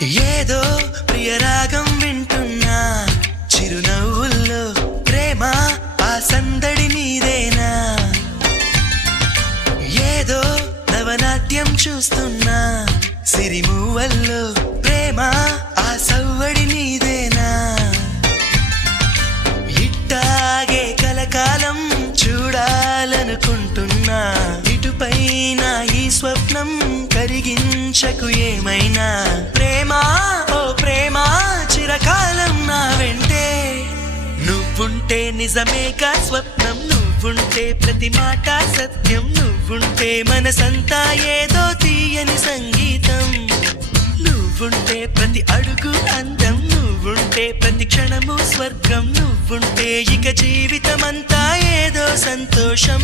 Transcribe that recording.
ఏదో ప్రియరాగం వింటున్నా చిరునవ్వుల్లో ప్రేమ ఆ సందడి నీదేనా ఏదో నవనాట్యం చూస్తున్నా సిరిమూవల్లో ప్రేమ ఆ సవ్వడి నీదేనా ఇట్టాగే కలకాలం చూడాలనుకుంటున్నా ఇటుపైన ఈ స్వప్నం కరిగించకు ఏమైనా ప్రేమ ఓ ప్రేమ చిరకాలం నా వెంటే నువ్వుంటే నిజమేగా స్వప్నం నువ్వుంటే ప్రతి మాట సత్యం నువ్వుంటే మనసంతా ఏదో తీయని సంగీతం నువ్వుంటే ప్రతి అడుగు అందం నువ్వుంటే ప్రతి క్షణము స్వర్గం నువ్వుంటే ఇక జీవితమంతా ఏదో సంతోషం